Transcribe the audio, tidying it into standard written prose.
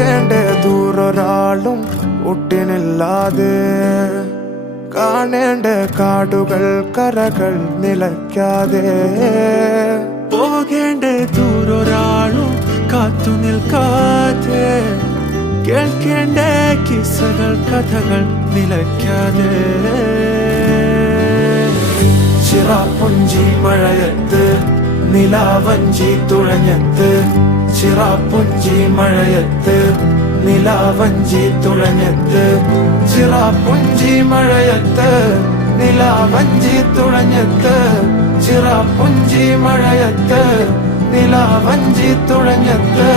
പോകേണ്ട ദൂരൊരാളും ഒട്ടിനില്ലാതെ കാണേണ്ട കാടുകൾ കരകൾ നിലയ്ക്കാതെ പോകേണ്ട ദൂരൊരാളും കാത്തു നിൽക്കാതെ കേൾക്കേണ്ട കിസ്സകൾ കഥകൾ നിലയ്ക്കാതെ ചിറാപ്പുഞ്ചി മഴയത്ത് നിലാവഞ്ചി തുഴഞ്ഞത്ത് ചിറാപ്പുഞ്ചി മഴയത്ത് നിലാവഞ്ചി തുഴഞ്ഞത്ത് ചിറാപ്പുഞ്ചി മഴയത്ത് നിലാവഞ്ചി തുഴഞ്ഞത്ത് ചിറാപ്പുഞ്ചി മഴയത്ത് നിലാവഞ്ചി തുഴഞ്ഞത്ത്